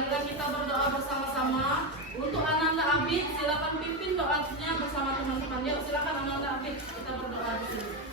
Marilah kita berdoa bersama-sama. Untuk Ananda Abid, silakan pimpin doanya bersama teman-teman. Yuk, silakan Ananda Abid, kita berdoa di sini.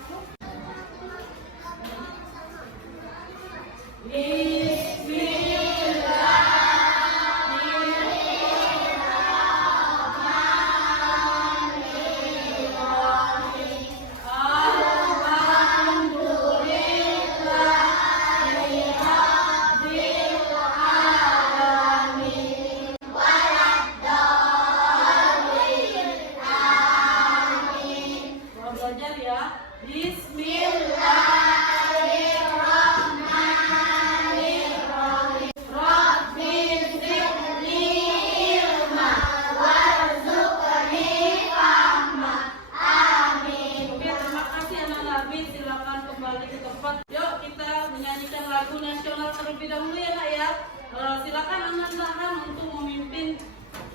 Silakan Ananda untuk memimpin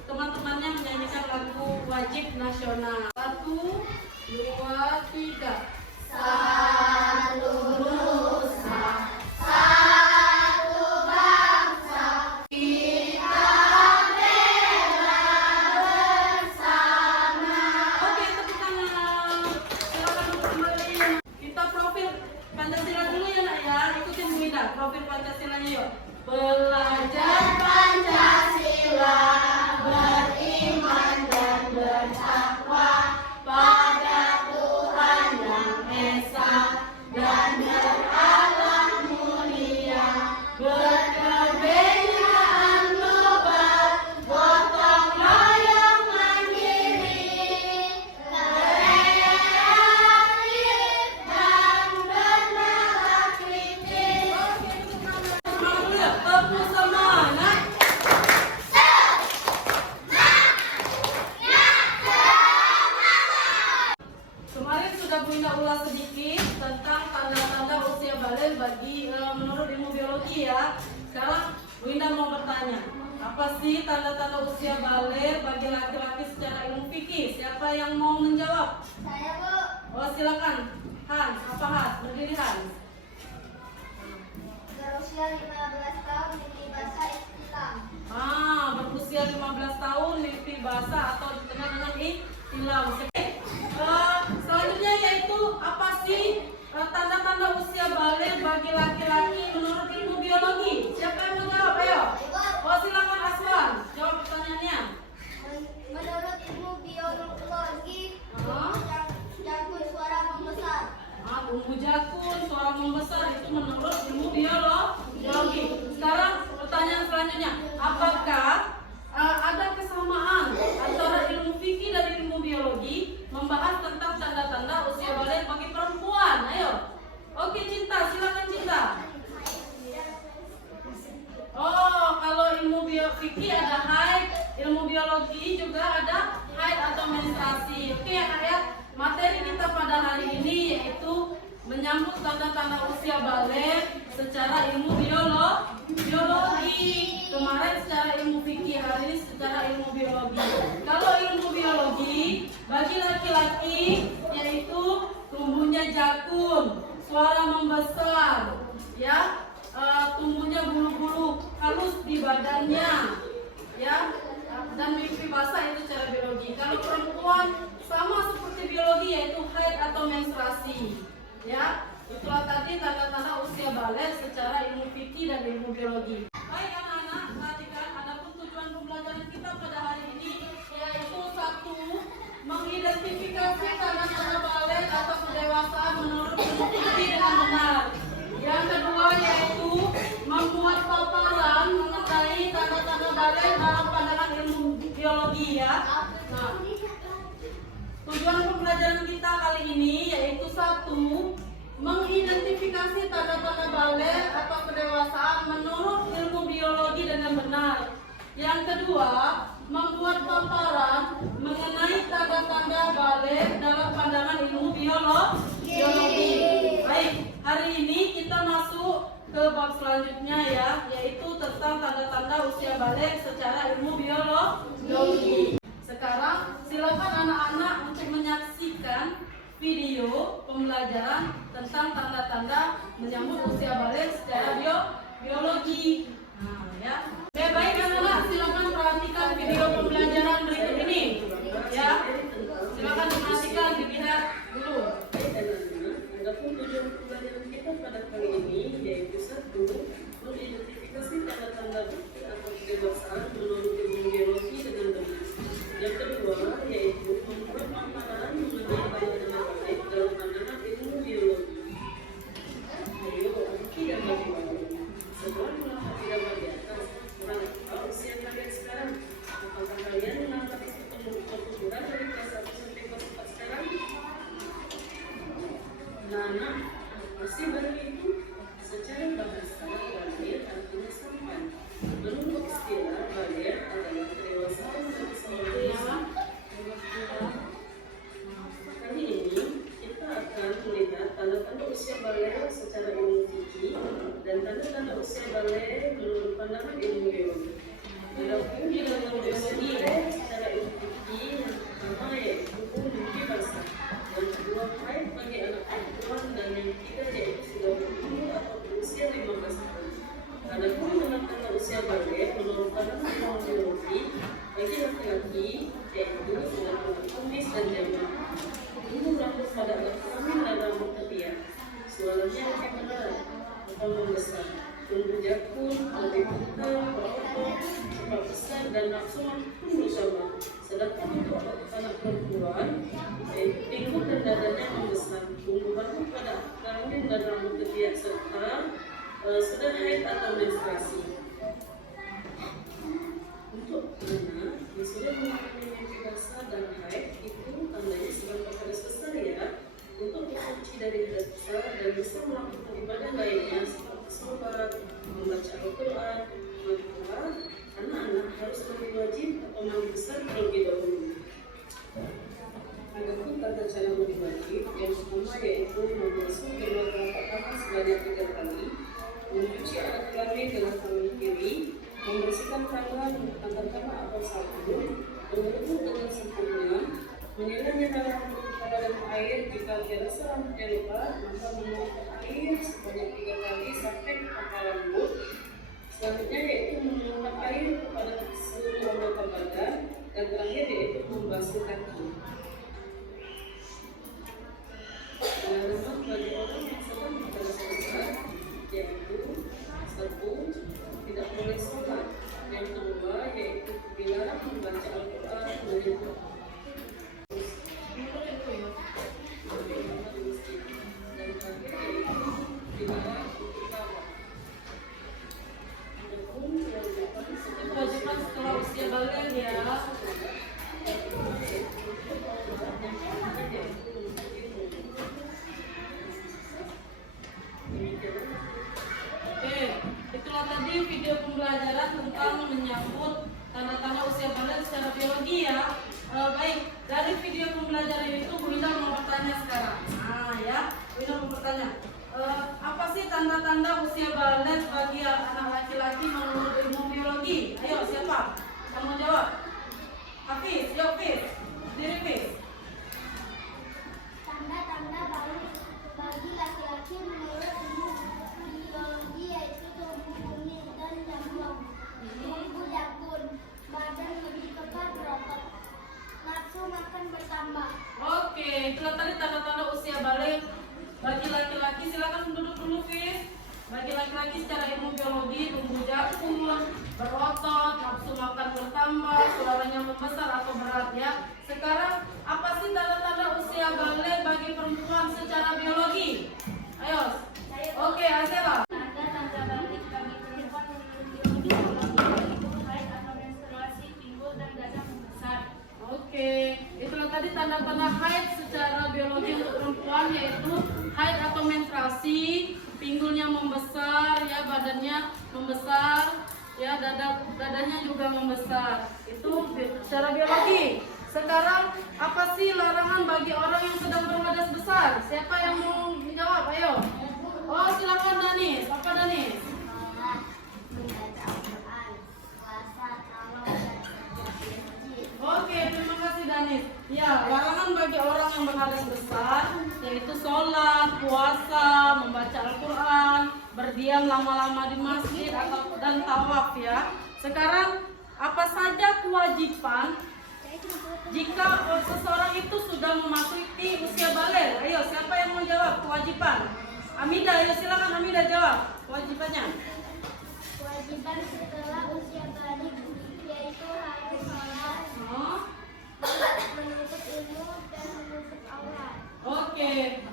teman-temannya menyanyikan lagu wajib nasional. 1, 2, 3. Satu nusa, satu bangsa, kita bela bersama. Oke, tepuk tangan. Silakan kembali. Kita profil Pancasila dulu ya nak ya. Ikutin Bu Ida, profil Pancasilanya yuk. Belajar Pancasila, beriman dan bertakwa pada Tuhan Yang Esa dan beralam mulia, berkebenaan global, gotong royong mandiri, kreatif dan bernama kritis. Tepuk semangat. Kemarin sudah Bu Ina ulas sedikit tentang tanda-tanda usia balik bagi menurut ilmu biologi ya. Sekarang Bu Ina mau bertanya, apa sih tanda-tanda usia balik bagi laki-laki secara ilmu fikih? Siapa yang mau menjawab? Saya, Bu. Oh, silakan. Hans, apa Hans? Berdiri Hans. Berusia 15 tahun mimpi basah ihtilam. Berusia 15 tahun mimpi basah atau dikenal dengan ihtilam. Selanjutnya yaitu apa sih tanda-tanda usia balik bagi laki-laki menurut ilmu biologi? Siapa yang mau jawab? Ayo. Oh, silakan Aswan. Jawab pertanyaannya. Menurut ilmu biologi, jakun suara membesar. Tumbuh jakun, suara membesar itu menurut ilmu biologi. Sekarang pertanyaan selanjutnya, apakah ada kesamaan antara ilmu fikih dan ilmu biologi membahas tentang tanda-tanda usia balik bagi perempuan? Ayo. Oke, Cinta, silakan Cinta. Oh, kalau ilmu fikih ada haid, ilmu biologi juga ada haid atau menstruasi. Oke ya, Kak ya. Materi kita pada hari ini yaitu menyambut tanda-tanda usia balik secara ilmu biologi. Kemarin secara ilmu fikih, hari ini secara ilmu biologi. Kalau ilmu biologi bagi laki-laki yaitu tumbuhnya jakun, suara membesar, ya, tumbuhnya bulu-bulu halus di badannya, ya, dan mimpi basah itu secara biologi. Kalau perempuan sama seperti biologi yaitu haid atau menstruasi, ya. Itulah tadi tanda-tanda usia balik secara ilmu fikih dan ilmu biologi. Baik anak-anak, perhatikan adapun tujuan pembelajaran kita pada hari ini yaitu 1. Mengidentifikasi tanda-tanda balik atau kedewasaan menurut ilmu fikih dengan benar. Yang kedua yaitu membuat paparan mengenai tanda-tanda balik dalam pandangan ilmu biologi ya. Nah, tujuan pembelajaran kita kali ini yaitu 1. Mengidentifikasi tanda-tanda balik atau kedewasaan menurut ilmu biologi dengan benar. Yang kedua, membuat paparan mengenai tanda-tanda balik dalam pandangan ilmu biologi. Baik, hari ini kita masuk ke bab selanjutnya ya, yaitu tentang tanda-tanda usia balik secara ilmu biologi. Sekarang silakan anak-anak untuk menyaksikan video pembelajaran tentang tanda-tanda menyambut usia balik secara biologi. Nah, ya. Oke, baik anak-anak, silakan perhatikan video pembelajaran berikut ini. Ya. Silakan perhatikan, dilihat dulu. Adapun tujuan pembelajaran kita pada kali ini yaitu satu, mengidentifikasi tanda-tanda bukti atau kedewasaan menurut ilmu biologi dengan benar. Yang kedua yaitu membuat pemaparan mengenai tanda-tanda baik dalam pandangan ilmu biologi. Ayo, bukti dan bagaimana? Setelah melengkapi gambar di atas, berapa usia kalian sekarang? Apakah kalian menangkap pertumbuhan dari kelas 1 sampai kelas 4 sekarang? Nah, usia baru itu secara bahasa balir artinya sampan. Menurut istilah balir adalah kedewasaan bagi seorang manusia. Kali ini kita akan melihat tanda-tanda usia balir secara ilmu fikih dan tanda-tanda usia balir menurut pandangan ilmu biologi. Adapun ilmu biologi secara ilmu fikih yang pertama yaitu hukum bahasa. Yang kedua haid bagi anak perempuan dan yang ketiga yaitu sudah berumur atau berusia 15 tahun. Adapun tanda usia baligh menurut pandangan ilmu biologi bagi laki-laki yaitu sudah kumis dan janggut, tumbuh rambut pada alat kelamin dan rambut ketiak, suaranya lebih berat atau membesar, tumbuh jakun, lebih putih, berotot, cepat besar dan nafsu pun bersama. Sedangkan untuk anak perempuan yaitu pinggul dan dadanya membesar, tumbuh rambut pada kelamin dan rambut ketiak serta sudah haid atau menstruasi. Untuk anak yang sudah mengalami mimpi basah dan haid itu tandanya sedang pada selesai ya untuk bersuci dari hadas besar dan bisa melakukan ibadah lainnya seperti sholat, membaca Al-Quran. Maka anak-anak harus mandi wajib atau mandi besar terlebih dahulu. Adapun tata cara mandi wajib yang pertama yaitu membasuh kedua telapak tangan sebanyak 3 kali, mencuci alat kelamin dengan tangan kiri, membersihkan tangan menggunakan tangan atau sabun, berwudu dengan sempurna, menyiram rambut pada dalam air jika dirasa rambutnya lebat, maka menuangkan air sebanyak 3 kali sampai ke pangkal rambut. Selanjutnya yaitu menuangkan air kepada seluruh anggota badan, dan terakhir yaitu membasuh kaki. Pengalaman bagi orang yang sedang berpuasa besar yaitu satu, tidak boleh sholat. Yang kedua yaitu dilarang membaca Al-Quran menyebut. Dan terakhir yaitu dilarang berkawal. Adapun Kewajiban setelah usia baligh ya. Oke, itulah tadi video pembelajaran tentang menyambut tanda-tanda usia baligh secara biologi ya. Baik, dari video pembelajaran itu Bu Indah mau bertanya sekarang. Nah ya, Bu Indah mau bertanya. Apa sih tanda-tanda usia baligh bagi anak laki-laki menurut ilmu biologi? Ayo siapa yang mau jawab? Hafiz, yuk Hafiz, diri Hafiz. Tanda-tanda baik bagi laki-laki menurut ilmu biologi yaitu tubuh kuning dan jambang, tumbuh jakun, badan lebih kekar berotot, nafsu makan bertambah. Oke, itulah tadi tanda-tanda usia baligh bagi laki-laki. Silakan duduk dulu, Fis. Bagi laki-laki secara ilmu biologi, tumbuh jakun, berotot, nafsu makan bertambah, suaranya membesar atau berat ya. Sekarang apa sih tanda-tanda usia baligh bagi perempuan secara biologi? Ayo. Oke, Azela. Tanda-tanda baligh bagi perempuan menurut biologi yaitu haid atau menstruasi, pinggul dan dada membesar. Oke, itulah tadi tanda-tanda haid secara biologi untuk perempuan yaitu haid atau menstruasi, pinggulnya membesar, ya badannya membesar, ya dadanya juga membesar. Itu secara biologi. Sekarang apa sih larangan bagi orang yang sedang berhadas besar? Siapa yang mau menjawab? Ayo. Oh silakan Danis. Apa Danis? Oke, terima kasih Danis. Ya, larangan bagi orang yang berhadas besar yaitu sholat, puasa, membaca Al-Quran, berdiam lama-lama di masjid atau dan tawaf ya. Sekarang apa saja kewajiban jika seseorang itu sudah memasuki usia balik? Ayo, siapa yang mau jawab kewajiban? Amida, ayo silakan Amida jawab kewajibannya. Kewajiban setelah usia balik yaitu harus sholat, menuntut ilmu dan menutup aurat. Oke,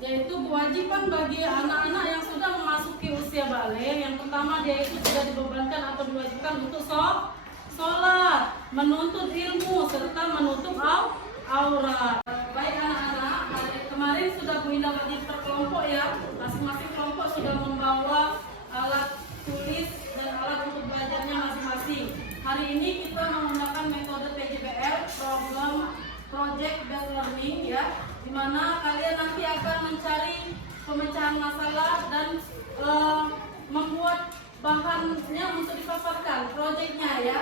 yaitu kewajiban bagi anak-anak yang sudah memasuki usia balik. Yang pertama dia itu sudah dibebankan atau diwajibkan untuk sholat, menuntut ilmu serta menutup aurat. Baik anak-anak, kemarin sudah Bu Indah bagi per kelompok ya. Masing-masing kelompok sudah membawa alat tulis dan alat untuk belajarnya masing-masing. Hari ini kita menggunakan metode PJBL, Problem Project Based Learning ya, di mana kalian nanti akan mencari pemecahan masalah dan membuat bahannya untuk dipaparkan proyeknya ya.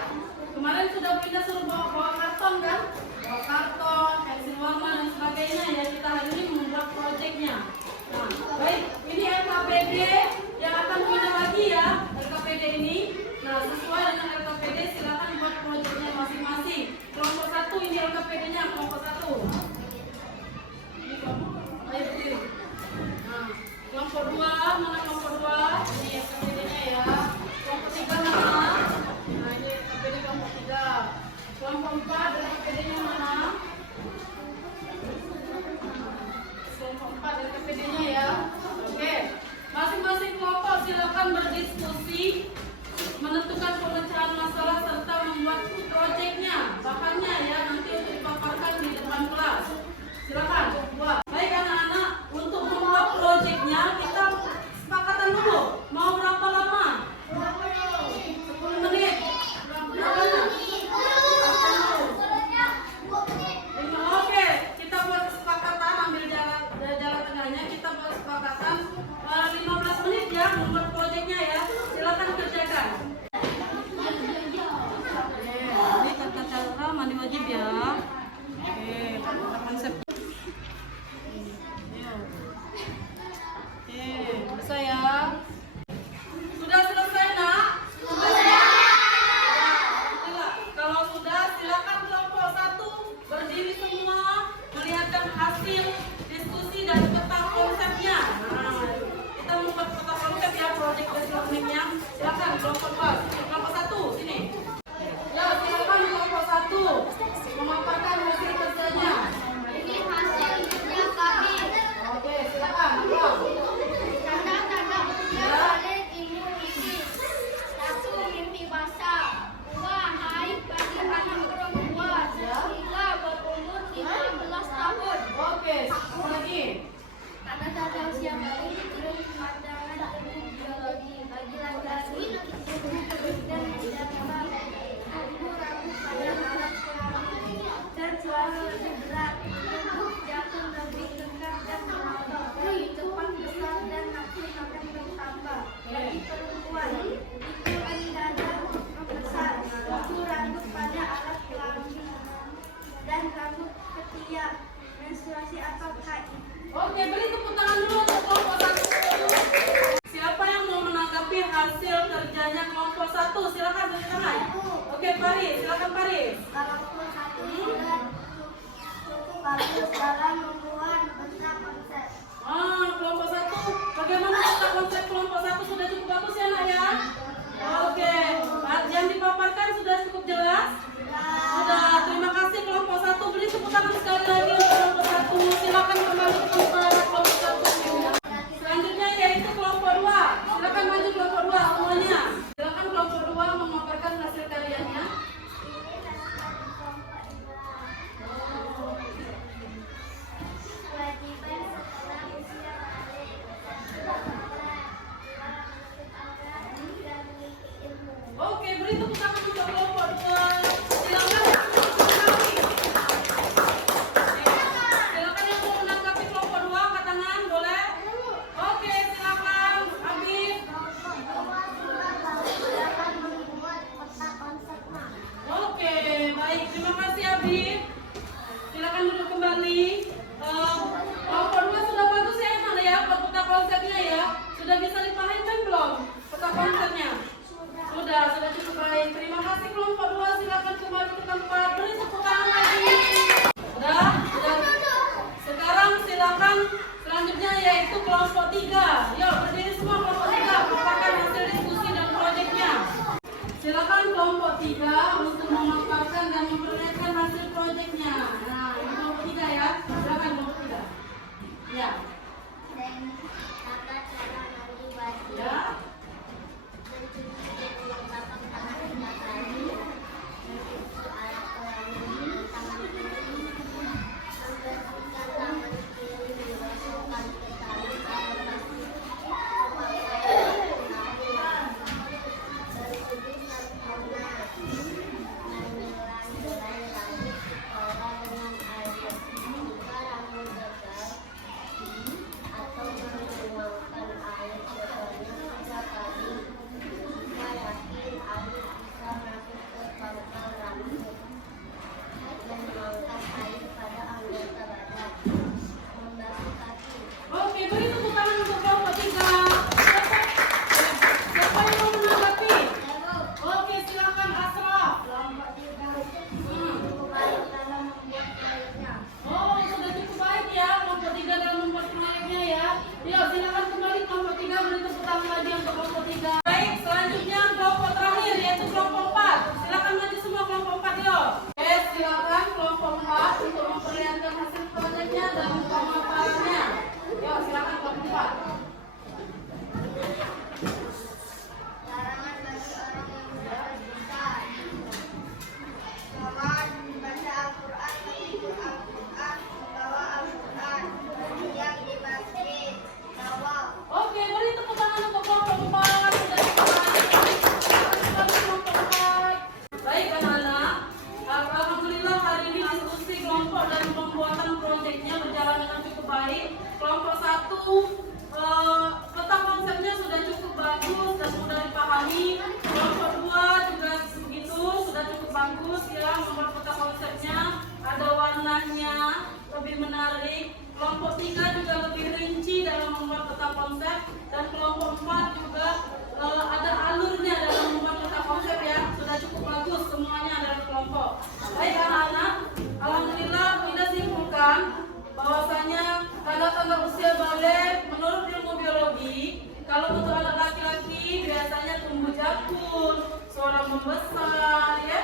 Kemarin sudah kita suruh bawa karton kan, bawa karton, pensil warna dan sebagainya ya. Kita hari ini membuat proyeknya. Nah, baik, ini LKPD yang akan kita lagi ya, LKPD ini. Nah, sesuai dengan LKPD silakan buat proyeknya masing-masing. Kelompok 1 ini LKPD-nya kelompok 1. Ini kelompok, ayo berdiri. Nah, kelompok 2, mana kelompok 2? Ini LKPD-nya ya. Kelompok 3 mana? Nah, ini LKPD kelompok 3. Kelompok 4 LKPD-nya mana? Kelompok 4 LKPD-nya ya. Oke. Masing-masing kelompok silakan berdiskusi, menentukan pemecahan masalah serta membuat proyeknya, bahannya ya, nanti untuk dipaparkan di depan kelas. Silakan buat. Baik anak-anak, untuk membuat proyeknya kita sepakatan dulu. Mau berapa lama? 10 menit. Berapa? Oke, kita buat kesepakatan, ambil jalan tengahnya, kita buat kesepakatan 15 menit ya membuat proyeknya ya. Silakan kerjakan. Ini tata cara mandi wajib ya. Oke, konsep. Oke, bisa ya. Sudah selesai nak? Sudah. Kalau sudah, silakan kelompok 1 berdiri semua, melihatkan hasil diskusi dan peta konsepnya. Nah, kita membuat peta konsep ya, project based learning-nya. Silakan kelompok 2, kelompok 1 sini. Ya, silakan kelompok 1 memaparkan hasil kerjanya. Ini hasil kerja kami. Oke, silakan. Tanda-tanda usia balik ilmu isi. 1. Mimpi basah. 2. Haid bagi anak perempuan hingga berumur 15 tahun. Oke, apa lagi? Tanda-tanda usia balik ilmu pandangan ilmu biologi bagi laki-laki dan tidak ragu pada alat kelamin dan selalu lebih berat, jantung lebih dekat dan melotot, lebih cepat besar dan nafsu makan bertambah. Bagi perempuan itu dada membesar, itu rambut pada alat kelamin dan rambut ketiak, menstruasi atau haid. Oke, beri tepuk tangan dulu untuk kelompok 1. Siapa yang mau menanggapi hasil kerjanya kelompok 1? Silakan beri tangan. Oke, Paris, silakan Paris. Kelompok 1 sudah cukup bagus dalam membuat peta konsep. Kelompok 1, bagaimana peta konsep kelompok 1 sudah cukup bagus ya nak ya? Oke, yang dipaparkan sudah cukup jelas? Sudah, terima kasih kelompok 1. Beri tepuk tangan sekali lagi untuk kelompok 1. Silakan kembali ke kelompok peta konsepnya sudah cukup bagus dan mudah dipahami. Kelompok 2 juga begitu, sudah cukup bagus ya membuat peta konsepnya. Ada warnanya, lebih menarik. Kelompok 3 juga lebih rinci dalam membuat peta konsep, dan kelompok 4 juga ada alurnya dalam membuat peta konsep ya. Sudah cukup bagus semuanya dari kelompok. Baik anak-anak, alhamdulillah kita simpulkan bahwasanya tanda-tanda usia balik menurut ilmu biologi, kalau untuk anak laki-laki biasanya tumbuh jakun, suara membesar ya,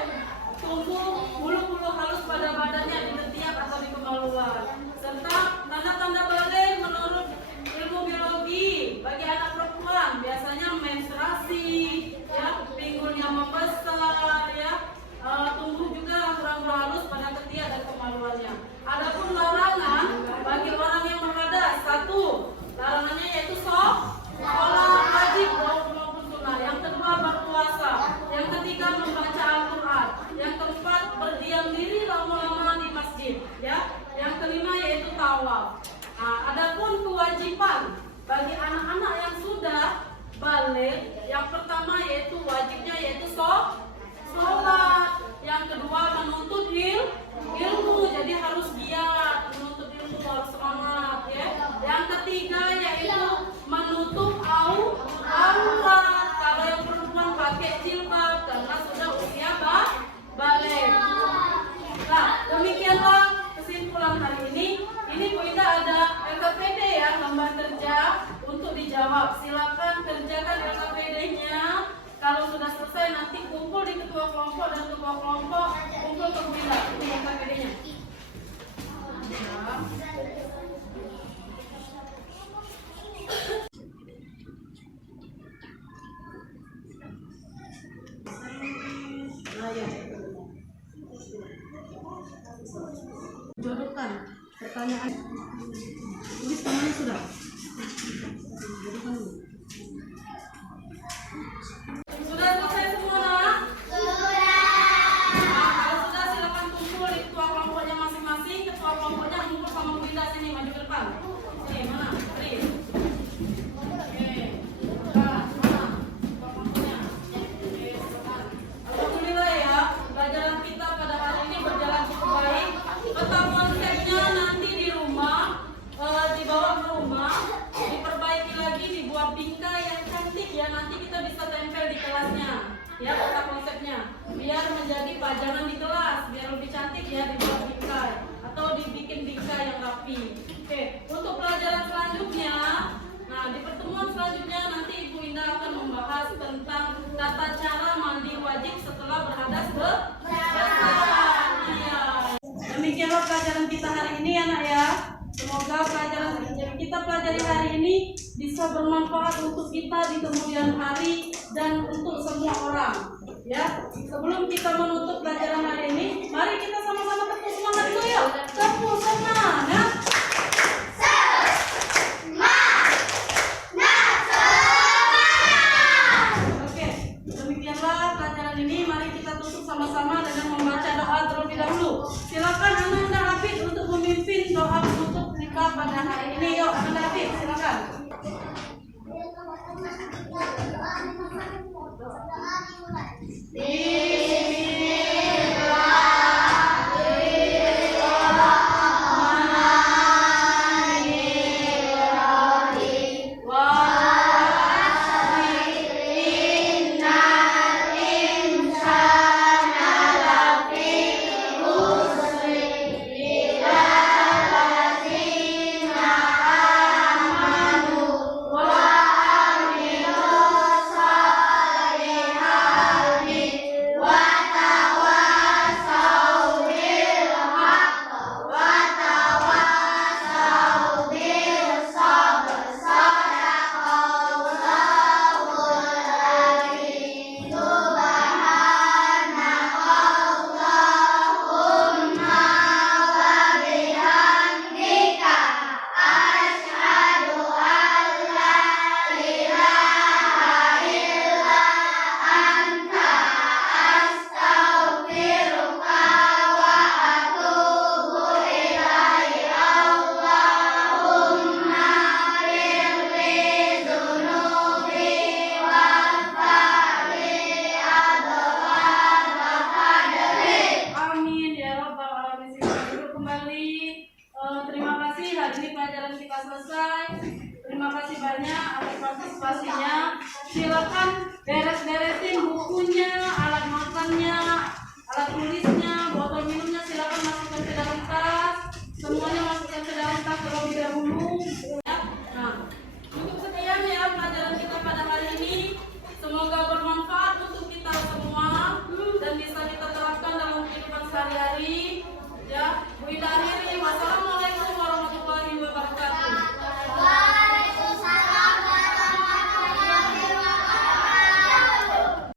tumbuh bulu-bulu halus pada badannya di ketiak atau di kemaluan. Serta tanda-tanda balik menurut ilmu biologi bagi anak perempuan biasanya menstruasi ya, pinggulnya membesar ya, tumbuh juga rambut halus pada ketiak dan kemaluannya. Adapun larangan bagi orang yang berhadas, 1, larangannya yaitu sholat wajib maupun sunnah. Yang kedua berpuasa. Yang ketiga membaca Al-Quran. Yang keempat berdiam diri lama-lama di masjid. Ya. Yang kelima yaitu tawaf. Nah, adapun kewajiban bagi anak-anak yang sudah balik, yang pertama yaitu wajibnya yaitu sholat. Yang kedua menuntut ilmu, jadi harus giat menuntut ilmu, harus semangat ya. Yang ketiga yaitu menutup aurat kalau yang perempuan pakai jilbab karena sudah usia balik. Nah, demikianlah kesimpulan hari ini. Ini Bu Indah ada LKPD ya, lembar kerja untuk dijawab. Silakan kerjakan LKPD-nya. Kalau sudah selesai nanti kumpul di ketua kelompok dan ketua kelompok kumpul ke Bu Indah untuk LKPD-nya. Jodohkan pertanyaan. Tulis namanya sudah. Jodohkan dulu. Sudah selesai semua nak? Nah, kalau sudah silakan kumpul di ketua kelompoknya masing-masing. Ketua kelompoknya kumpul sama Bu Indah sini, maju ke depan. Sini mana? Tri. Oke. Mana? Ketua kelompoknya. Oke, silakan. Alhamdulillah ya, pelajaran kita pada hari ini berjalan cukup baik. Peta konsepnya nanti di rumah, dibawa ke rumah, diperbaiki lagi, dibuat bingkai yang cantik ya. Nanti kita bisa tempel di kelasnya ya, peta konsepnya biar menjadi pajangan di kelas, biar lebih cantik ya, dibuat bingkai atau dibikin bingkai yang rapi. Oke, untuk pelajaran selanjutnya, nah di pertemuan selanjutnya nanti Ibu Indah akan membahas tentang tata cara mandi wajib setelah berhadas besar. Iya. Demikianlah pelajaran kita hari ini anak ya. Semoga pelajaran yang kita pelajari hari ini bisa bermanfaat untuk kita di kemudian hari dan untuk semua orang. Ya, sebelum kita menutup pelajaran hari ini, mari kita sama-sama tepuk semangat dulu yuk. Tepuk semangat. Oke, demikianlah pelajaran ini. Mari kita tutup sama-sama dengan membaca doa terlebih dahulu. Silakan Ananda Hafid untuk memimpin doa penutup kita pada hari ini. Yuk, Ananda Hafid, silakan. Wa pembelajaran kita selesai. Terima kasih banyak atas partisipasinya. Silakan beres-beresin bukunya, alat makannya, alat tulisnya.